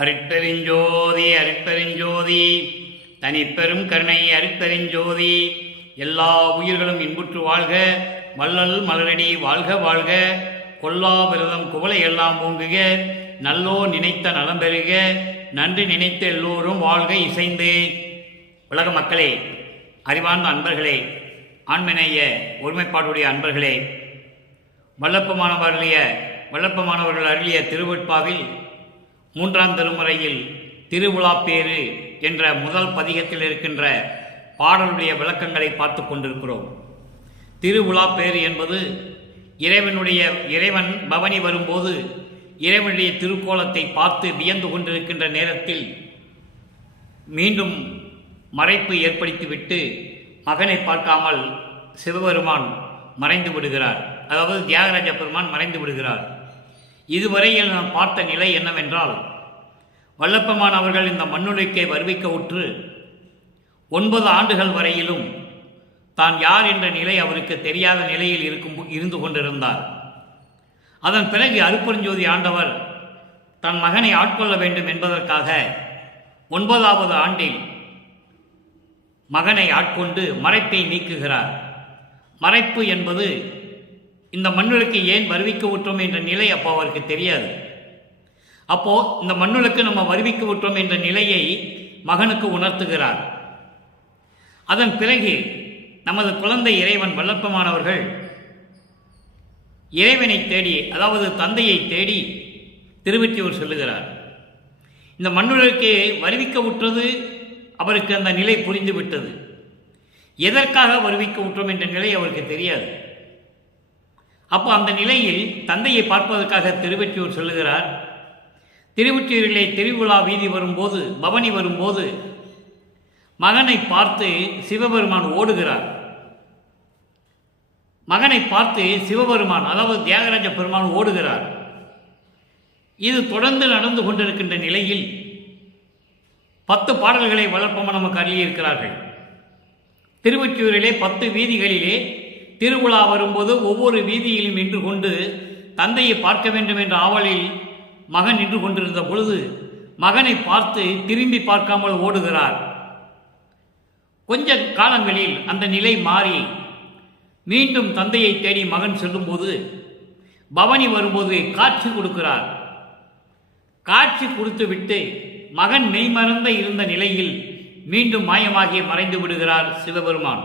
அருட்பெருஞ்சோதி அருட்பெருஞ்சோதி தனிப்பெரும் கருணை அருட்பெருஞ்சோதி. எல்லா உயிர்களும் இன்புற்று வாழ்க, வள்ளல் மலரடி வாழ்க வாழ்க. கொல்லா விரதம் குவளை எல்லாம் ஓங்குக, நல்லோ நினைத்த நலம் பெறுக, நன்றி நினைத்த எல்லோரும் வாழ்க இசைந்து. உலக மக்களே, அறிவார்ந்த அன்பர்களே, ஆண்மநேய ஒருமைப்பாடுடைய அன்பர்களே, வல்லப்பமானவர்கள் அருளிய திருவெட்பாவில் 3ஆம் திருமுறையில் திருவிழாப்பேறு என்ற முதல் பதிகத்தில் இருக்கின்ற பாடலுடைய விளக்கங்களை பார்த்து கொண்டிருக்கிறோம். திருவிழாப்பேறு என்பது இறைவன் பவனி வரும்போது இறைவனுடைய திருக்கோலத்தை பார்த்து வியந்து கொண்டிருக்கின்ற நேரத்தில் மீண்டும் மறைப்பு ஏற்படுத்திவிட்டு மகனை பார்க்காமல் சிவபெருமான் மறைந்து விடுகிறார். அதாவது தியாகராஜ பெருமான் மறைந்து விடுகிறார். இதுவரையில் நாம் பார்த்த நிலை என்னவென்றால், வல்லப்பமான் அவர்கள் இந்த மண்ணுலகை வருவிக்க உற்று 9 ஆண்டுகள் வரையிலும் தான் யார் என்ற நிலை அவருக்கு தெரியாத நிலையில் இருந்து கொண்டிருந்தார். அதன் பிறகு அருட்பெருஞ்சோதி ஆண்டவர் தன் மகனை ஆட்கொள்ள வேண்டும் என்பதற்காக 9வது ஆண்டில் மகனை ஆட்கொண்டு மறைப்பை நீக்குகிறார். மறைப்பு என்பது இந்த மண்ணுலகை ஏன் வருவிக்க விட்டோம் என்ற நிலை அப்போ அவருக்கு தெரியாது. அப்போ இந்த மண்ணுலக்கு நம்ம வருவிக்க விட்டோம் என்ற நிலையை மகனுக்கு உணர்த்துகிறார். அதன் பிறகு நமது குழந்தை இறைவன் வல்லப்பமானவர்கள் இறைவனை தேடி, அதாவது தந்தையை தேடி திருவெற்றியூர் செல்லுகிறார். இந்த மண்ணுலகை வருவிக்க விட்டது அவருக்கு அந்த நிலை புரிந்துவிட்டது. எதற்காக வருவிக்க விட்டோம் என்ற நிலை அவருக்கு தெரியாது. அப்போ அந்த நிலையில் தந்தையை பார்ப்பதற்காக திருவெற்றியூர் செல்லுகிறார். திருவெற்றியூரிலே திருவிழா வீதி வரும்போது, பவனி வரும்போது மகனை பார்த்து சிவபெருமான் ஓடுகிறார். மகனை பார்த்து சிவபெருமான், அதாவது தியாகராஜ பெருமான் ஓடுகிறார். இது தொடர்ந்து நடந்து கொண்டிருக்கின்ற நிலையில் 10 பாடல்களை வளர்ப்பமாக நமக்கு அருளியிருக்கிறார்கள். திருவெற்றியூரிலே 10 வீதிகளிலே திருவிழா வரும்போது ஒவ்வொரு வீதியிலும் நின்று கொண்டு தந்தையை பார்க்க வேண்டும் என்ற ஆவலில் மகன் நின்று கொண்டிருந்த பொழுது மகனை பார்த்து திரும்பி பார்க்காமல் ஓடுகிறார். கொஞ்ச காலங்களில் அந்த நிலை மாறி மீண்டும் தந்தையை தேடி மகன் செல்லும்போது பவனி வரும்போது காட்சி கொடுக்கிறார். காட்சி கொடுத்து விட்டு மகன் மெய்மறந்த இருந்த நிலையில் மீண்டும் மாயமாகி மறைந்து விடுகிறார் சிவபெருமான்.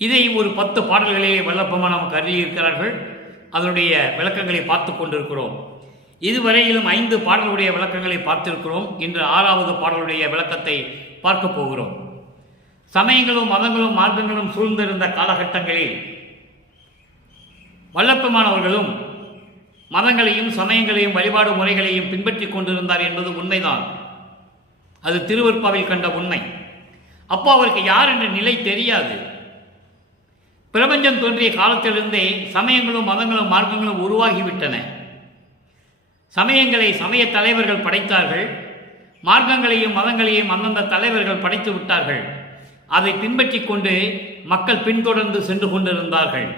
இதை ஒரு 10 பாடல்களிலே வல்லப்பமாக நமக்கு அருளியிருக்கிறார்கள். அதனுடைய விளக்கங்களை பார்த்து கொண்டிருக்கிறோம். இதுவரையிலும் 5 பாடலுடைய விளக்கங்களை பார்த்திருக்கிறோம். இன்று 6வது பாடலுடைய விளக்கத்தை பார்க்க போகிறோம். சமயங்களும் மதங்களும் மார்க்கங்களும் சூழ்ந்திருந்த காலகட்டங்களில் வல்லப்பமானவர்களும் மதங்களையும் சமயங்களையும் வழிபாடு முறைகளையும் பின்பற்றி கொண்டிருந்தார் என்பது உண்மைதான். அது திருவெட்பாவில் கண்ட உண்மை. அப்போ அவருக்கு யார் என்ற நிலை தெரியாது. பிரபஞ்சம் தோன்றிய காலத்திலிருந்தே சமயங்களும் மதங்களும் மார்க்கங்களும் உருவாகிவிட்டன. சமயங்களை சமய தலைவர்கள் படைத்தார்கள். மார்க்கங்களையும் மதங்களையும் அந்தந்த தலைவர்கள் படைத்து விட்டார்கள். அதை பின்பற்றி கொண்டு மக்கள் பின்தொடர்ந்து சென்று கொண்டிருந்தார்கள்.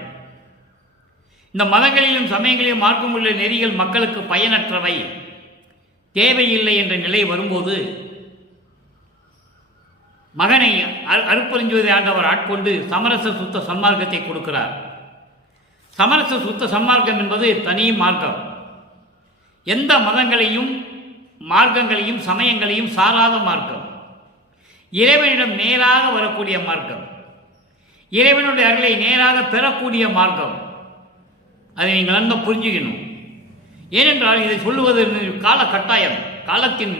இந்த மதங்களிலும் சமயங்களிலும் மார்க்கம் உள்ள நெறிகள் மக்களுக்கு பயனற்றவை, தேவையில்லை என்ற நிலை வரும்போது மகனை அருட்பெருஞ்சோதி ஆண்டவர் ஆட்கொண்டு சமரச சுத்த சன்மார்க்கத்தை கொடுக்கிறார். சமரச சுத்த சன்மார்க்கம் என்பது தனி மார்க்கம். எந்த மதங்களையும் மார்க்கங்களையும் சமயங்களையும் சாராத மார்க்கம். இறைவனிடம் நேராக வரக்கூடிய மார்க்கம். இறைவனுடைய அருளை நேராக பெறக்கூடிய மார்க்கம். அதை நீங்கள் நல்லா புரிஞ்சுக்கணும். ஏனென்றால் இதை சொல்லுவது கால கட்டாயம், காலத்தின்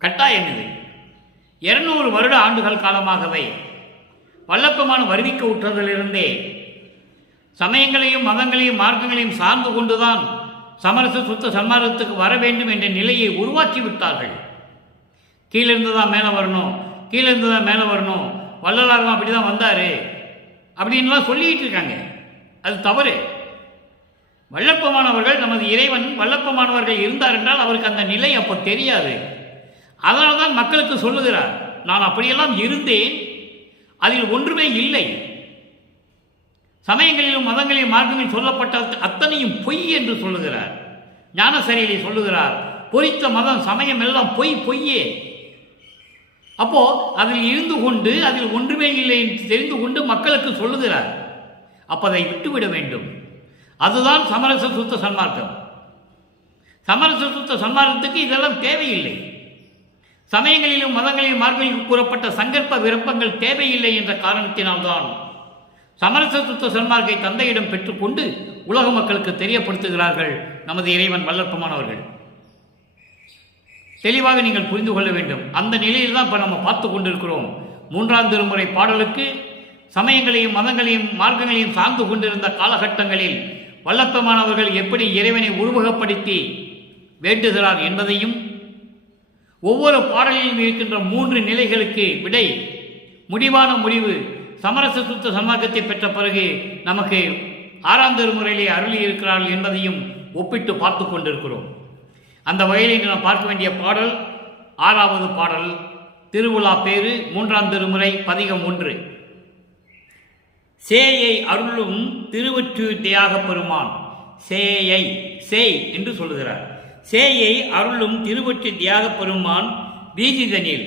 கட்டாயம். இது 200 வருட ஆண்டுகள் காலமாகவே வல்லப்பமான வருவிக்க உற்றதிலிருந்தே சமயங்களையும் மதங்களையும் மார்க்கங்களையும் சார்ந்து கொண்டுதான் சமரச சுத்த சன்மார்க்கத்துக்கு வர வேண்டும் என்ற நிலையை உருவாக்கி விட்டார்கள். கீழிருந்து தான் மேலே வரணும், கீழிருந்து தான் மேலே வரணும், வள்ளலாரும் அப்படி தான் வந்தார் அப்படின்லாம் சொல்லிக்கிட்டு இருக்காங்க. அது தவறு. வல்லப்பமானவர்கள், நமது இறைவன் வல்லப்பமானவர்கள் இருந்தார் என்றால் அவருக்கு அந்த நிலை அப்போ தெரியாது. அதனால்தான் மக்களுக்கு சொல்லுகிறார், நான் அப்படியெல்லாம் இருந்தேன், அதில் ஒன்றுமே இல்லை. சமயங்களிலும் மதங்களிலும் மார்க்கங்களில் சொல்லப்பட்ட அத்தனையும் பொய் என்று சொல்லுகிறார். ஞானசரியிலே சொல்லுகிறார், பொறித்த மதம் சமயம் எல்லாம் பொய்யே. அப்போ அதில் இருந்து கொண்டு அதில் ஒன்றுமே இல்லை என்று தெரிந்து கொண்டு மக்களுக்கு சொல்லுகிறார். அப்போ அதை விட்டுவிட வேண்டும். அதுதான் சமரச சுத்த சன்மார்க்கம். சமரச சுத்த சன்மார்க்கத்துக்கு இதெல்லாம் தேவையில்லை. சமயங்களிலும் மதங்களிலும் மார்க்கங்களில் கூறப்பட்ட சங்கற்ப விருப்பங்கள் தேவையில்லை என்ற காரணத்தினால்தான் சமரச சுத்த சன்மார்க்கை தந்தையிடம் பெற்றுக்கொண்டு உலக மக்களுக்கு தெரியப்படுத்துகிறார்கள் நமது இறைவன் வல்லற்பமானவர்கள். தெளிவாக நீங்கள் புரிந்து கொள்ள வேண்டும். அந்த நிலையில் தான் இப்போ நம்ம பார்த்து கொண்டிருக்கிறோம். 3ஆம் திருமுறை பாடலுக்கு சமயங்களையும் மதங்களையும் மார்க்கங்களையும் சார்ந்து கொண்டிருந்த காலகட்டங்களில் வல்லப்பமானவர்கள் எப்படி இறைவனை உருவகப்படுத்தி வேண்டுகிறார் என்பதையும், ஒவ்வொரு பாடலிலும் இருக்கின்ற 3 நிலைகளுக்கு விடை முடிவான முடிவு சமரச சுத்த சன்மார்க்கத்தை பெற்ற பிறகு நமக்கு 6ஆம் திருமுறையிலே அருளி இருக்கிறார்கள் என்பதையும் ஒப்பிட்டு பார்த்து கொண்டிருக்கிறோம். அந்த வகையில் நாம் பார்க்க வேண்டிய பாடல் 6வது பாடல், திருவிழா பேரு, 3ஆம் திருமுறை, பதிகம் 1. சேயை அருளும் திருவொற்றியூர் தியாகப் பெருமான். சேயை சேய் என்று சொல்லுகிறார். சேயை அருளும் திருவொற்றி தியாகப் பெருமான் வீதிதனில்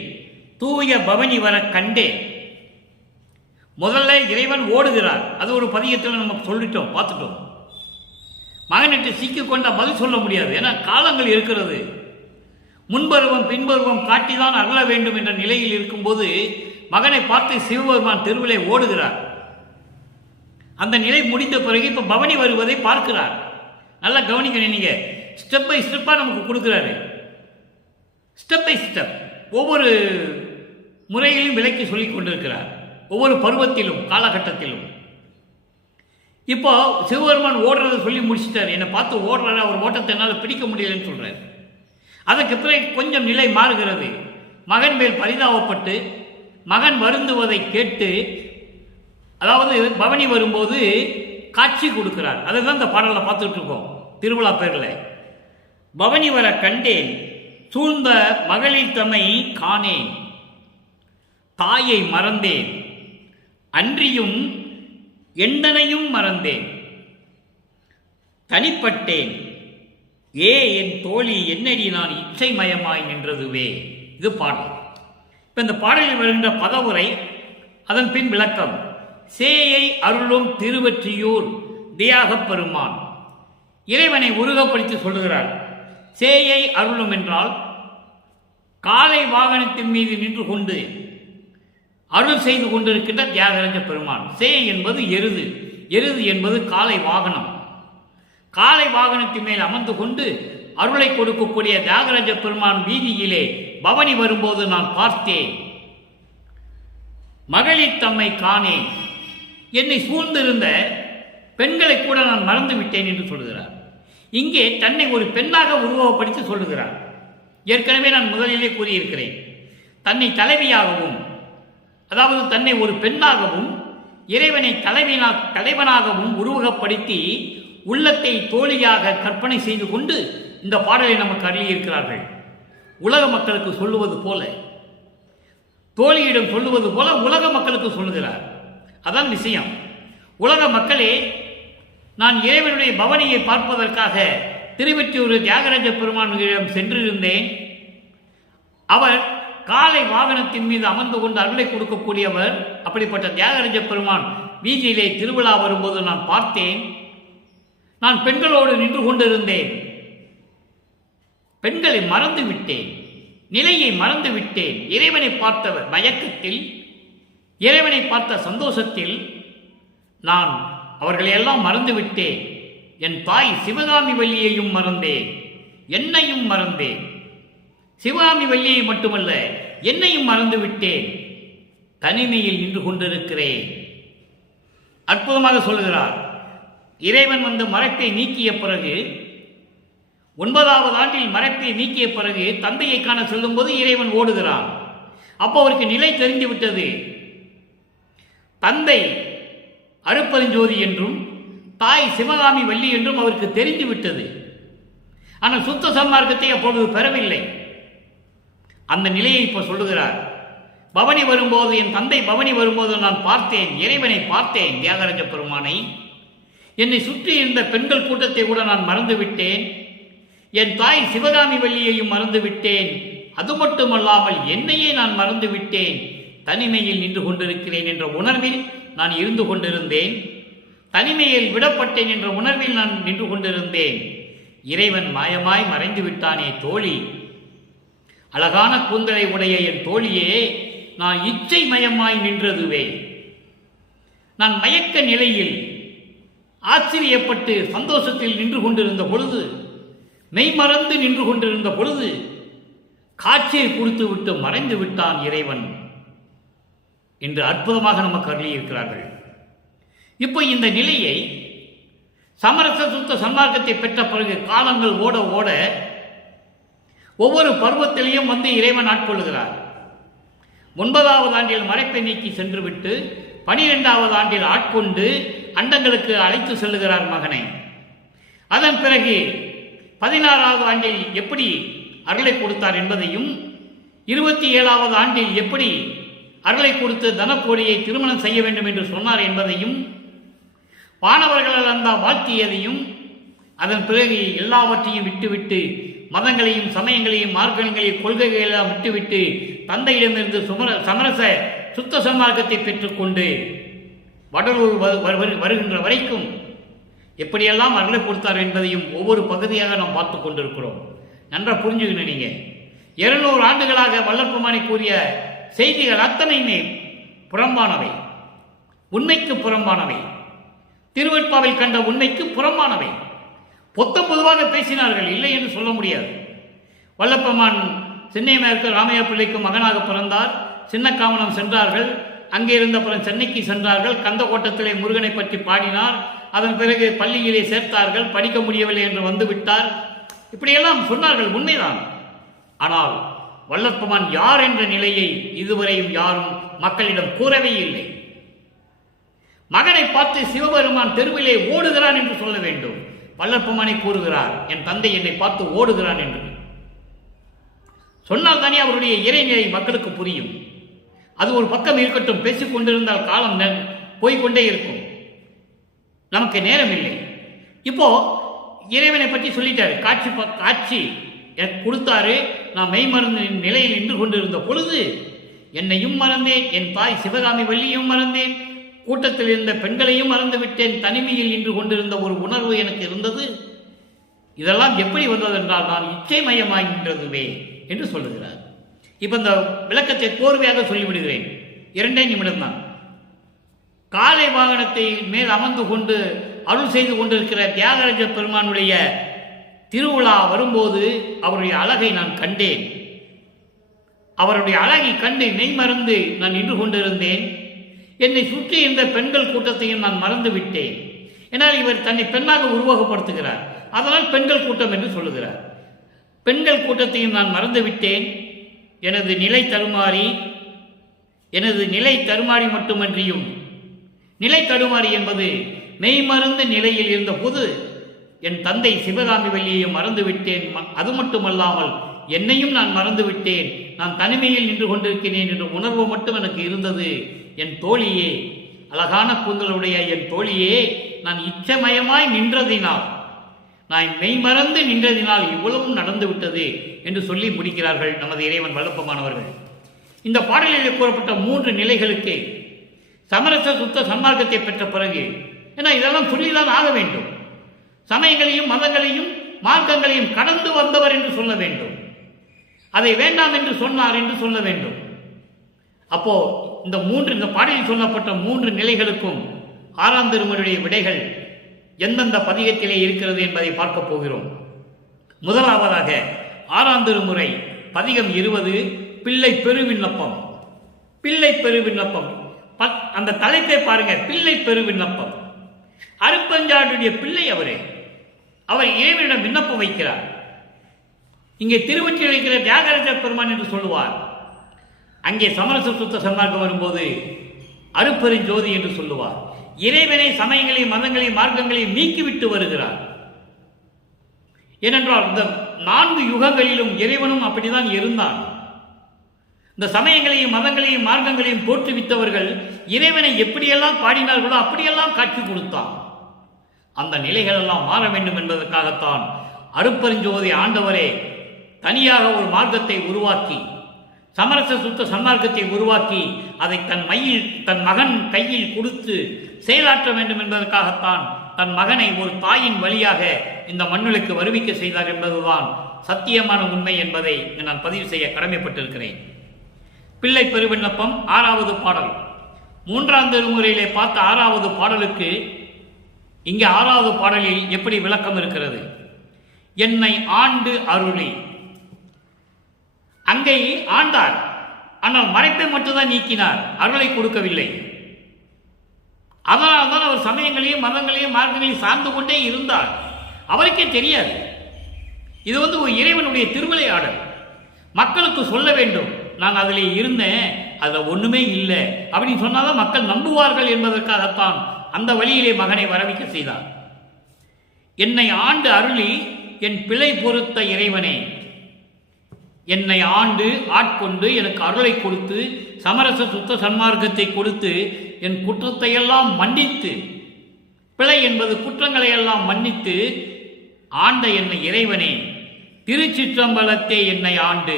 தூய பவனி வர கண்டே. முதல்ல இறைவன் ஓடுகிறார். அது ஒரு பதிகத்தில் நம்ம சொல்லிட்டோம், பார்த்துட்டோம். மகனிட்டு சிக்கிக்கொண்ட பதில் சொல்ல முடியாது. ஏன்னா காலங்கள் இருக்கிறது. முன்பருவம் பின்பருவம் காட்டிதான் அருள வேண்டும் என்ற நிலையில் இருக்கும்போது மகனை பார்த்து சிவபெருமான் தெருவிலே ஓடுகிறார். அந்த நிலை முடிந்த பிறகு இப்போ பவனி வருவதை பார்க்கிறார். நல்லா கவனிக்கணும். நீங்க ஸ்டெப் பை ஸ்டெப்பாக நமக்கு கொடுக்குறாரு. ஸ்டெப் பை ஸ்டெப் ஒவ்வொரு முறைகளையும் விலக்கி சொல்லிக் கொண்டிருக்கிறார். ஒவ்வொரு பருவத்திலும் காலகட்டத்திலும். இப்போ சிவபெருமான் ஓடுறதை சொல்லி முடிச்சுட்டார். என்னை பார்த்து ஓடுறாரு, அவர் ஓட்டத்தை என்னால் பிடிக்க முடியலன்னு சொல்றாரு. அதற்கு பிறகு கொஞ்சம் நிலை மாறுகிறது. மகன் மேல் பரிதாபப்பட்டு மகன் வருந்துவதை கேட்டு, அதாவது பவனி வரும்போது காட்சி கொடுக்கிறார். அதை தான் இந்த பாடலில் பார்த்துட்டு இருக்கோம். திருவிழா பேரில் பவனி வர கண்டேன், சூழ்ந்த மகளிர் தம்மை காணேன், தாயை மறந்தேன், அன்றியும் எண்டனையும் மறந்தேன், தனிப்பட்டேன், என் தோழி என்னடி நான் இச்சை மயமாய் நின்றதுவே. இது பாடல். இப்போ இந்த பாடலில் வருகின்ற பதவுரை, அதன் பின் விளக்கம். சேயை அருளும் திருவொற்றியூர் தியாகப் பெருமான். இறைவனை உருவப்படுத்தி சொல்லுகிறார். சேயை அருளும் என்றால் காலை வாகனத்தின் மீது நின்று கொண்டு அருள் செய்து கொண்டிருக்கின்ற தியாகராஜ பெருமான். சேயை என்பது எருது, எருது என்பது காலை வாகனம். காலை வாகனத்தின் மேல் அமர்ந்து கொண்டு அருளை கொடுக்கக்கூடிய தியாகராஜ பெருமான் வீதியிலே பவனி வரும்போது நான் பார்த்தேன். மகளிர் தம்மை காணேன், என்னை சூழ்ந்திருந்த பெண்களை கூட நான் மறந்து விட்டேன் என்று சொல்லுகிறார். இங்கே தன்னை ஒரு பெண்ணாக உருவகப்படுத்தி சொல்லுகிறார். ஏற்கனவே நான் முதலிலே கூறியிருக்கிறேன். தன்னை தலைவியாகவும், அதாவது தன்னை ஒரு பெண்ணாகவும் இறைவனை தலைவனாகவும் உருவகப்படுத்தி உள்ளத்தை தோழியாக கற்பனை செய்து கொண்டு இந்த பாடலை நமக்கு அருளியிருக்கிறார்கள். உலக மக்களுக்கு சொல்லுவது போல, தோழியிடம் சொல்லுவது போல உலக மக்களுக்கு சொல்லுகிறார். அதான் விஷயம். உலக மக்களே, நான் இறைவனுடைய பவனியை பார்ப்பதற்காக திருவொற்றியூர் தியாகராஜ பெருமானிடம் சென்றிருந்தேன். அவர் காலை வாகனத்தின் மீது அமர்ந்து கொண்டு அருளை கொடுக்கக்கூடியவர். அப்படிப்பட்ட தியாகராஜ பெருமான் வீதியிலே திருவிழா வரும்போது நான் பார்த்தேன். நான் பெண்களோடு நின்று கொண்டிருந்தேன். பெண்களை மறந்து விட்டேன், நிலையை மறந்து விட்டேன். இறைவனை பார்த்தவர் மயக்கத்தில், இறைவனை பார்த்த சந்தோஷத்தில் நான் அவர்களையெல்லாம் மறந்து விட்டேன். என் தாய் சிவகாமி வள்ளியையும் மறந்தேன், என்னையும் மறந்தேன். சிவகாமி வள்ளியை மட்டுமல்ல, என்னையும் மறந்து விட்டேன். தனிமையில் நின்று கொண்டிருக்கிறேன். அற்புதமாக சொல்லுகிறார். இறைவன் வந்து மறைப்பை நீக்கிய பிறகு, 9வது ஆண்டில் மறைப்பை நீக்கிய பிறகு தந்தையை காண செல்லும் போது இறைவன் ஓடுகிறான். அப்போ அவருக்கு நிலை தெரிந்து விட்டது. தந்தை அருப்பெருஞ்சோதி என்றும் தாய் சிவகாமி வள்ளி என்றும் அவருக்கு தெரிந்து விட்டது. ஆனால் சுத்த சன்மார்க்கத்தை அப்பொழுது பெறவில்லை. அந்த நிலையை இப்போ சொல்லுகிறார். பவனி வரும்போது, என் தந்தை பவனி வரும்போது நான் பார்த்தேன், இறைவனை பார்த்தேன், தியாகராஜ பெருமானை. என்னை சுற்றி இருந்த பெண்கள் கூட்டத்தை கூட நான் மறந்து விட்டேன். என் தாய் சிவகாமி வள்ளியையும் மறந்துவிட்டேன். அது மட்டுமல்லாமல் என்னையே நான் மறந்துவிட்டேன். தனிமையில் நின்று கொண்டிருக்கிறேன் என்ற உணர்வில் நான் இருந்து கொண்டிருந்தேன். தனிமையில் விடப்பட்டேன் என்ற உணர்வில் நான் நின்று கொண்டிருந்தேன். இறைவன் மாயமாய் மறைந்து விட்டானே தோழி. அழகான கூந்தலை உடைய என் தோழியே, நான் இச்சை மயமாய் நின்றதுவே. நான் மயக்க நிலையில் ஆச்சரியப்பட்டு சந்தோஷத்தில் நின்று கொண்டிருந்த பொழுது, மெய்மறந்து நின்று கொண்டிருந்த பொழுது காட்சியை கொடுத்து விட்டு மறைந்து விட்டான் இறைவன் என்று அற்புதமாக நமக்கு அருளியிருக்கிறார்கள். இப்போ இந்த நிலையை சமரச சுத்த சன்மார்க்கத்தை பெற்ற பிறகு காலங்கள் ஓட ஓட ஒவ்வொரு பருவத்திலையும் வந்து இறைவன் ஆட்கொள்கிறார். 9வது ஆண்டில் மறைப்பை நீக்கி சென்றுவிட்டு 12வது ஆண்டில் ஆட்கொண்டு அண்டங்களுக்கு அழைத்து செல்லுகிறார் மகனை. அதன் பிறகு 16வது ஆண்டில் எப்படி அருளை கொடுத்தார் என்பதையும், 27வது ஆண்டில் எப்படி அருளை கொடுத்து தனக்கோடியை திருமணம் செய்ய வேண்டும் என்று சொன்னார் என்பதையும், வானவர்கள் அந்த வாழ்த்தியதையும், அதன் பிறகு எல்லாவற்றையும் விட்டுவிட்டு மதங்களையும் சமயங்களையும் மார்க்கங்களையும் கொள்கைகளெல்லாம் விட்டுவிட்டு தந்தையிடமிருந்து சமரச சுத்த சன்மார்க்கத்தை பெற்றுக்கொண்டு வடலூர் வருகின்ற வரைக்கும் எப்படியெல்லாம் அருளை கொடுத்தார் என்பதையும் ஒவ்வொரு பகுதியாக நாம் பார்த்து கொண்டிருக்கிறோம். நன்றாக புரிஞ்சுக்கணும். நீங்கள் 200 ஆண்டுகளாக வல்லற்பெருமானை கூறிய செய்திகள் அத்தனையுமே புறம்பானவை, உண்மைக்கு புறம்பானவை, திருவெட்பாவில் கண்ட உண்மைக்கு புறம்பானவை. பொதுவாக பேசினார்கள், இல்லை என்று சொல்ல முடியாது. வல்லப்பெருமான் சென்னையமேற்கு ராமையா பிள்ளைக்கு மகனாக பிறந்தார். சின்னக்காமனம் சென்றார்கள். அங்கே இருந்தப்புறம் சென்னைக்கு சென்றார்கள். கந்தக்கோட்டத்திலே முருகனை பற்றி பாடினார். அதன் பிறகு பள்ளியிலே சேர்த்தார்கள். படிக்க முடியவில்லை என்று வந்துவிட்டார். இப்படியெல்லாம் சொன்னார்கள், உண்மைதான். ஆனால் வல்லற்பெருமான் யார் என்ற நிலையை இதுவரையும் யாரும் மக்களிடம் கூறவே இல்லை. மகனை பார்த்து சிவபெருமான் தெருவிலே ஓடுகிறான் என்று சொல்ல வேண்டும். வல்லற்பெருமானை கூறுகிறார், என் தந்தை என்னை பார்த்து ஓடுகிறான் என்று சொன்னால் தானே அவருடைய இறைநிலை மக்களுக்கு புரியும். அது ஒரு பக்கம் இருக்கட்டும், பேசிக் கொண்டிருந்தால் காலம் போய்கொண்டே இருக்கும். நமக்கு நேரம் இல்லை. இப்போ இறைவனை பற்றி சொல்லிட்டாரு. காட்சி எனக்கு கொடுத்தாரு. நான் மெய்மறந்து நிலையில் நின்று கொண்டிருந்த பொழுது என்னையும் மறந்தேன், என் தாய் சிவகாமி வள்ளியும் மறந்தேன், கூட்டத்தில் இருந்த பெண்களையும் மறந்து விட்டேன். தனிமையில் நின்று கொண்டிருந்த ஒரு உணர்வு எனக்கு இருந்தது. இதெல்லாம் எப்படி வந்ததென்றால் நான் இச்சை மயமாய் நின்றதுவே என்று சொல்லுகிறார். இப்ப இந்த விளக்கத்தை கோர்வையாக சொல்லிவிடுகிறேன். 2 நிமிடம்தான். காலை வாகனத்தை மேல் அமர்ந்து கொண்டு அருள் செய்து கொண்டிருக்கிற தியாகராஜ பெருமானுடைய திருவிழா வரும்போது அவருடைய அழகை நான் கண்டேன். அவருடைய அழகை கண்டு மெய்மறந்து நான் நின்று கொண்டிருந்தேன். என்னை சுற்றி இருந்த பெண்கள் கூட்டத்தையும் நான் மறந்து விட்டேன். ஏன்னால் இவர் தன்னை பெண்ணாக உருவகப்படுத்துகிறார். அதனால் பெண்கள் கூட்டம் என்று சொல்லுகிறார். பெண்கள் கூட்டத்தையும் நான் மறந்து விட்டேன். எனது நிலை தருமாறி மட்டுமன்றியும், நிலை தடுமாறி என்பது மெய்மறந்து நிலையில் இருந்த போது என் தந்தை சிவகாமி வள்ளியையும் மறந்துவிட்டேன். அது மட்டுமல்லாமல் என்னையும் நான் மறந்துவிட்டேன். நான் தனிமையில் நின்று கொண்டிருக்கிறேன் என்ற உணர்வு மட்டும் எனக்கு இருந்தது. என் தோழியே, அழகான கூந்தலுடைய என் தோழியே, நான் இச்சமயமாய் நின்றதினால், நான் மெய்மறந்து நின்றதினால் இவ்வளவும் நடந்து விட்டது என்று சொல்லி முடிக்கிறார்கள் நமது இறைவன் வல்லப்பெருமானவர்கள். இந்த பாடலில் கூறப்பட்ட 3 நிலைகளுக்கு சமரச சுத்த சன்மார்க்கத்தை பெற்ற பிறகு, ஏன்னா இதெல்லாம் சொல்லிதான் ஆக வேண்டும், சமயங்களையும் மதங்களையும் மார்க்கங்களையும் கடந்து வந்தவர் என்று சொல்ல வேண்டும். அதை வேண்டாம் என்று சொன்னார் என்று சொல்ல வேண்டும். அப்போ இந்த பாடலில் சொல்லப்பட்ட 3 நிலைகளுக்கும் 6ஆம் திருமுறையுடைய விடைகள் எந்தெந்த பதிகத்திலே இருக்கிறது என்பதை பார்க்க போகிறோம். முதலாவதாக 6ஆம் திருமுறை பதிகம் 20 பிள்ளை பெருவிண்ணப்பம். பிள்ளை பெருவிண்ணப்பம், அந்த தலைப்பை பாருங்க, பிள்ளை பெருவிண்ணப்பம். அருப்பஞ்சாடுடைய பிள்ளை அவரே, அவர் இறைவனிடம் விண்ணப்பம் வைக்கிறார். இங்கே திருவற்றில் வைக்கிற தியாகராஜ பெருமான் என்று சொல்லுவார். அங்கே சமரச சுத்த சன்மார்க்கம் வரும்போது அருப்பெருஞ்சோதி என்று சொல்லுவார். இறைவனை சமயங்களையும் மதங்களையும் மார்க்கங்களையும் நீக்கிவிட்டு வருகிறார். ஏனென்றால் இந்த 4 யுகங்களிலும் இறைவனும் அப்படிதான் இருந்தான். இந்த சமயங்களையும் மதங்களையும் மார்க்கங்களையும் தோற்றுவித்தவர்கள் இறைவனை எப்படியெல்லாம் பாடினார்களோ அப்படியெல்லாம் காட்சி கொடுத்தான். அந்த நிலைகள் எல்லாம் மாற வேண்டும் என்பதற்காகத்தான் அருட்பெருஞ்சோதி ஆண்டவரே தனியாக ஒரு மார்க்கத்தை உருவாக்கி, சமரச சுத்த சன்மார்க்கத்தை உருவாக்கி அதை தன் மகன் கையில் கொடுத்து செயலாற்ற வேண்டும் என்பதற்காகத்தான் தன் மகனை ஒரு தாயின் வழியாக இந்த மண்ணுக்கு வருவிக்க செய்தார் என்பதுதான் சத்தியமான உண்மை என்பதை நான் பதிவு செய்ய கடமைப்பட்டிருக்கிறேன். பிள்ளை பெருவிண்ணப்பம் 6வது பாடல். 3ஆம் திருமுறையிலே பார்த்த 6வது பாடலுக்கு இங்கே 6வது பாடலில் எப்படி விளக்கம் இருக்கிறது? என்னை ஆண்டு அருளி. அங்கே ஆண்டார், ஆனால் மறைப்பை மட்டும்தான் நீக்கினார், அருளை கொடுக்கவில்லை. அதனால்தான் அவர் சமயங்களையும் மதங்களையும் மார்க்கங்களையும் சார்ந்து கொண்டே இருந்தார். அவருக்கே தெரியாது. இது ஒரு இறைவனுடைய திருவிளையாடல். மக்களுக்கு சொல்ல வேண்டும், நான் அதில் இருந்தேன், அதில் ஒன்றுமே இல்லை அப்படின்னு சொன்னாதான் மக்கள் நம்புவார்கள் என்பதற்காகத்தான் அந்த வழியிலே மகனை வரவிக்க செய்தார். என்னை ஆண்டு அருளி என் பிழை பொறுத்த இறைவனே, என்னை ஆண்டு ஆட்கொண்டு எனக்கு அருளை கொடுத்து சமரச சுத்த சன்மார்க்கத்தை கொடுத்து என் குற்றத்தை எல்லாம் மன்னித்து, பிழை என்பது குற்றங்களை எல்லாம் மன்னித்து ஆண்ட என்னை இறைவனே, திருச்சிற்றம்பலத்தை என்னை ஆண்டு,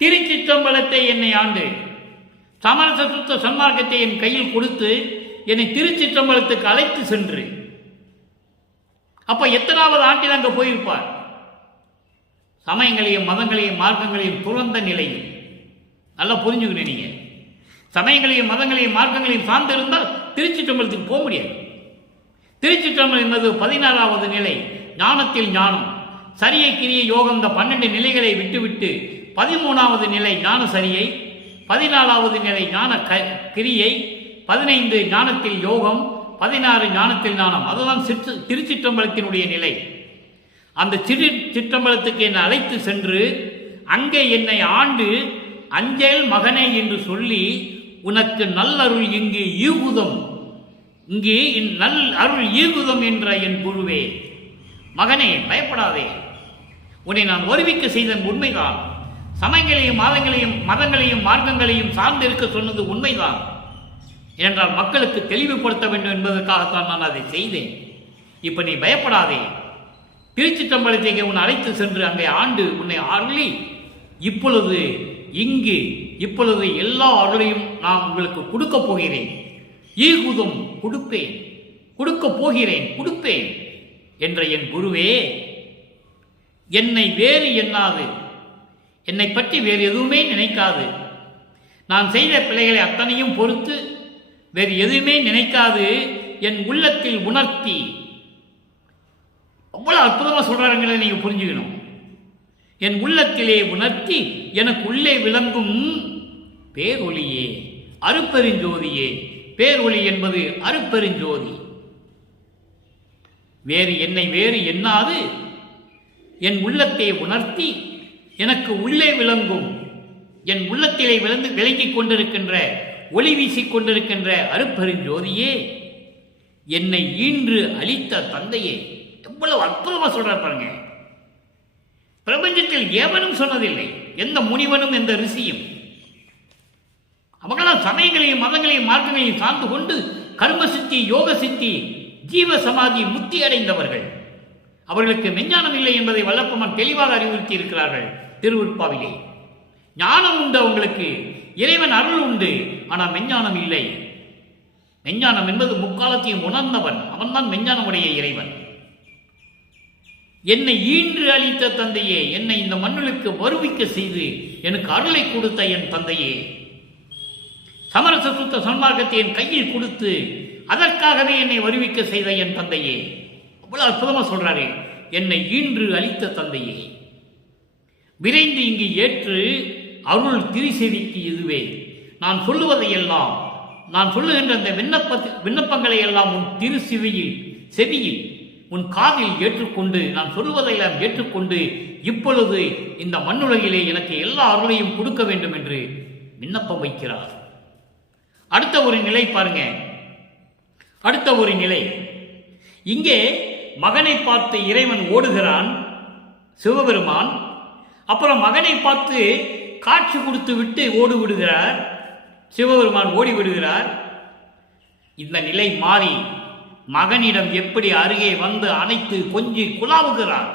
திருச்சிற்றம்பலத்தை என்னை ஆண்டு, சமரச சுத்த சன்மார்க்கத்தை என் கையில் கொடுத்து என்னை திருச்சிற்றம்பலத்துக்கு அழைத்து சென்று, அப்ப எத்தனாவது ஆண்டில் அங்கே போயிருப்பார்? சமயங்களையும் மதங்களையும் மார்க்கங்களையும் துறந்த நிலையில். நல்லா புரிஞ்சுக்கணும். நீங்க சமயங்களையும் மதங்களையும் மார்க்கங்களையும் சார்ந்து இருந்தால் திருச்சிற்றம்பலத்துக்கு போக முடியாது. திருச்சிற்றம்பலம் என்பது 16வது நிலை, ஞானத்தில் ஞானம், சரியை கிரியை யோகம். இந்த 12 நிலைகளை விட்டுவிட்டு 13வது நிலை ஞான சரியை, 14வது நிலை ஞான கிரியை, 15 ஞானத்தில் யோகம், 16 ஞானத்தில் ஞானம். அதுதான் திருச்சிற்றம்பலத்தினுடைய நிலை. அந்த சிற்றம்பலத்துக்கு என்னை அழைத்து சென்று அங்கே என்னை ஆண்டு அஞ்சேல் மகனே என்று சொல்லி, உனக்கு நல்லருள் இங்கு ஈகுதம், இங்கே நல் அருள் ஈகுதம் என்ற என் குருவே, மகனே பயப்படாதே, உன்னை நான் வருவிக்க செய்த உண்மைதான். சமயங்களையும் மதங்களையும் மார்க்கங்களையும் சார்ந்து இருக்க சொன்னது உண்மைதான். ஏனென்றால் மக்களுக்கு தெளிவுபடுத்த வேண்டும் என்பதற்காகத்தான் நான் அதை செய்தேன். இப்ப நீ பயப்படாதே, திருச்சிற்றம்பலத்தை உன்னை அழைத்து சென்று அங்கே ஆண்டு உன்னை அருளி இப்பொழுது எல்லா அருளையும் நான் உங்களுக்கு கொடுக்க போகிறேன். ஈகுதம் கொடுப்பேன், கொடுக்க போகிறேன், கொடுப்பேன் என்ற என் குருவே, என்னை வேறு எண்ணாது, என்னை பற்றி வேறு எதுவுமே நினைக்காது, நான் செய்த பிழைகளை அத்தனையும் பொறுத்து வேறு எதுவுமே நினைக்காது என் உள்ளத்தில் உணர்த்தி. அவ்வளவு அற்புதமா சொல்றாருங்களே, நீங்க புரிஞ்சுக்கணும். என் உள்ளத்திலே உணர்த்தி எனக்கு உள்ளே விளங்கும் பேரொளியே, அருட்பெருஞ்சோதியே. பேரொளி என்பது அருட்பெருஞ்சோதி. என்னை வேறு எண்ணாது என் உள்ளத்தை உணர்த்தி எனக்கு உள்ளே விளங்கும், என் உள்ளத்திலே விளங்கிக் கொண்டிருக்கின்ற, ஒளி வீசிக் கொண்டிருக்கின்ற அருட்பெருஞ்சோதியே, என்னை ஈன்று அளித்த தந்தையே. எவ்வளவு அற்புதமா சொல்றார் பாருங்க. பிரபஞ்சத்தில் எவனும் சொன்னதில்லை, எந்த முனிவனும் எந்த ரிஷியும். அவங்களாம் சமயங்களையும் மதங்களையும் மார்க்கங்களையும் சார்ந்து கொண்டு கர்ம சித்தி, யோக சித்தி, ஜீவ சமாதி முக்தி அடைந்தவர்கள். அவர்களுக்கு மெஞ்ஞானம் இல்லை என்பதை வல்லப்பமன் தெளிவாக அறிவுறுத்தி இருக்கிறார்கள் திருவுட்பாவிலே. ஞானம் உண்டு அவங்களுக்கு, இறைவன் அருள் உண்டு, ஆனால் மெஞ்ஞானம் இல்லை. மெஞ்ஞானம் என்பது முக்காலத்தையும் உணர்ந்தவன், அவன்தான் மெஞ்ஞானமுடைய இறைவன். என்னை ஈன்று அளித்த தந்தையே, என்னை இந்த மண்ணுக்கு வருவிக்க செய்து எனக்கு அருளை கொடுத்த என் தந்தையே, சமரச சுத்த சன்மார்க்கத்தை என் கையில் கொடுத்து அதற்காகவே என்னை வருவிக்க செய்த என் தந்தையே. அவ்வளவு அற்புதமா சொல்றாரு, என்னை ஈன்று அளித்த தந்தையே, விரைந்து இங்கு ஏற்று அருள் திரிசெவிக்கு இதுவே. நான் சொல்லுவதையெல்லாம், நான் சொல்லுகின்ற அந்த விண்ணப்பங்களை எல்லாம் உன் திரு செவியில் உன் காதில் ஏற்றுக்கொண்டு, நான் சொல்லுவதையெல்லாம் ஏற்றுக்கொண்டு இப்பொழுது இந்த மண்ணுலகிலே எனக்கு எல்லா அருளையும் கொடுக்க வேண்டும் என்று விண்ணப்பம் வைக்கிறார். அடுத்த ஒரு நிலை பாருங்க. அடுத்த ஒரு நிலை, இங்கே மகனை பார்த்து இறைவன் ஓடுகிறான், சிவபெருமான். அப்புறம் மகனை பார்த்து காட்சி கொடுத்து விட்டு ஓடி விடுகிறார், சிவபெருமான் ஓடி விடுகிறார். இந்த நிலை மாறி மகனிடம் எப்படி அருகே வந்து அணைத்து கொஞ்சி குலாவுகிறார்,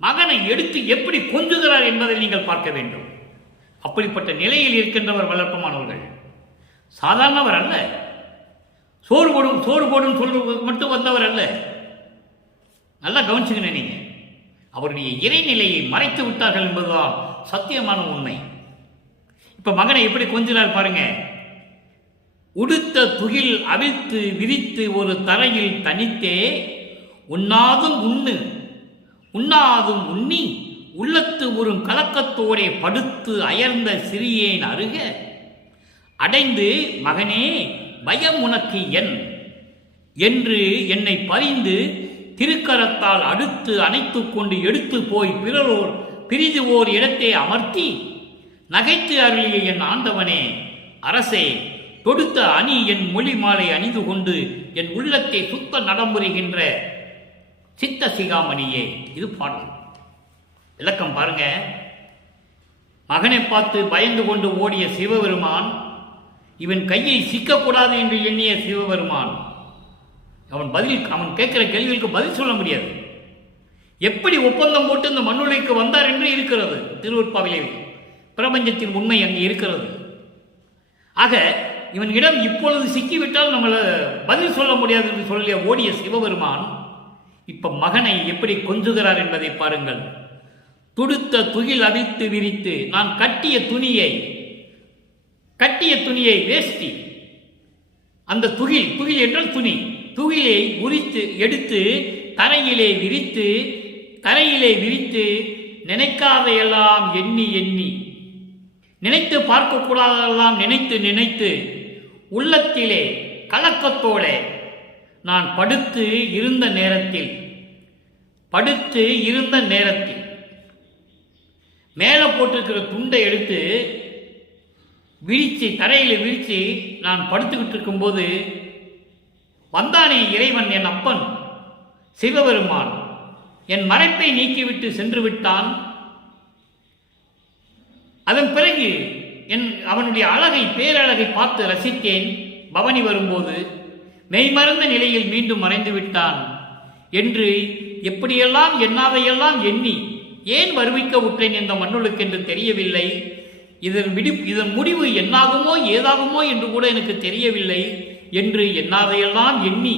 மகனை எடுத்து எப்படி கொஞ்சுகிறார் என்பதை நீங்கள் பார்க்க வேண்டும். அப்படிப்பட்ட நிலையில் இருக்கின்றவர் வளர்ப்பமானவர்கள் சாதாரணவர் அல்ல. சோறு போடும் சொல்றது மட்டும் வந்தவர் அல்ல. நல்லா கவனிச்சுக்கணும். நீங்க அவருடைய இறைநிலையை மறைத்து விட்டார்கள் என்பதுதான் சத்தியமான உண்மை. இப்ப மகனை எப்படி கொஞ்சினார் பாருங்க. உடுத்த துகில் அவிழ்த்து விரித்து ஒரு தரையில் தனித்தே உண்ணாதும் உண்ணி உள்ளத்து ஒரு கலக்கத்தோடே படுத்து அயர்ந்த சிறியேன் அருக அடைந்து மகனே பயம் உனக்கு என்று என்னை பறிந்து திருக்கரத்தால் அடுத்து அணைத்து கொண்டு எடுத்து போய் பிரிது ஓர் இடத்தை அமர்த்தி நகைத்து அருளிய என் ஆண்டவனே அரசே, தொடுத்த அணி என் மொழி மாலை அணிந்து கொண்டு என் உள்ளத்தை சுத்த நடமுறைகின்ற சித்த சிகாமணியே. இது பாடல் விளக்கம் பாருங்க. மகனை பார்த்து பயந்து கொண்டு ஓடிய சிவபெருமான், இவன் கையை சிக்கக்கூடாது என்று எண்ணிய சிவபெருமான், அவன் கேட்கிற கேள்விகளுக்கு பதில் சொல்ல முடியாது. எப்படி ஒப்பந்தம் போட்டு இந்த மண்ணுலைக்கு வந்தார் என்று இருக்கிறது திருவருட்பாவிலே. பிரபஞ்சத்தின் உண்மை அங்கே இருக்கிறது. ஆக இவனிடம் இப்பொழுது சிக்கிவிட்டால் நம்மள பதில் சொல்ல முடியாது என்று சொல்லிய ஓடிய சிவபெருமான் இப்ப மகனை எப்படி கொஞ்சுகிறார் என்பதை பாருங்கள். துடுத்த துகில் அவித்து விரித்து, நான் கட்டிய துணியை வேஷ்டி, அந்த துகில் என்றால் துணி, துகிலை உரித்து எடுத்து தரையிலே விரித்து நினைக்காதையெல்லாம் எண்ணி நினைத்து பார்க்கக்கூடாதெல்லாம் நினைத்து உள்ளத்திலே கலக்கத்தோட நான் படுத்து இருந்த நேரத்தில் மேலே போட்டிருக்கிற துண்டை எடுத்து தரையில் விரிச்சு நான் படுத்துக்கிட்டு இருக்கும்போது வந்தானே இறைவன், என் அப்பன் சிவபெருமான் என் மறைப்பை நீக்கிவிட்டு சென்று விட்டான். அதன் பிறகு அவனுடைய பேரழகை பார்த்து ரசித்தேன். பவனி வரும்போது மெய்மறந்த நிலையில் மீண்டும் மறைந்து விட்டான் என்று எப்படியெல்லாம் எண்ணாதையெல்லாம் எண்ணி ஏன் வருவிக்க உற்றேன் இந்த மண்ணுளுக்கு என்று தெரியவில்லை. இதன் முடிவு என்னாகுமோ ஏதாகுமோ என்று கூட எனக்கு தெரியவில்லை என்று எண்ணாதையெல்லாம் எண்ணி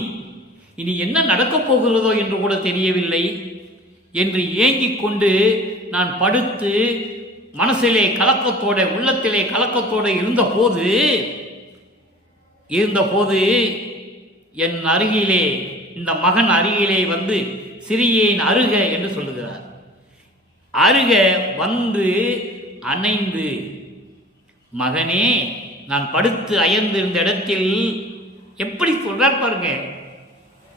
இனி என்ன நடக்கப் போகிறதோ என்று கூட தெரியவில்லை என்று ஏங்கிக் கொண்டு நான் படுத்து மனசிலே கலக்கத்தோட உள்ளத்திலே கலக்கத்தோடு இருந்தபோது என் அருகிலே, இந்த மகன் அருகிலே வந்து சிறியேன் அருக என்று சொல்லுகிறார். அருக வந்து அணைந்து, மகனே நான் படுத்து அயர்ந்திருந்த இடத்தில் எப்படி சொல்றார் பாருங்க.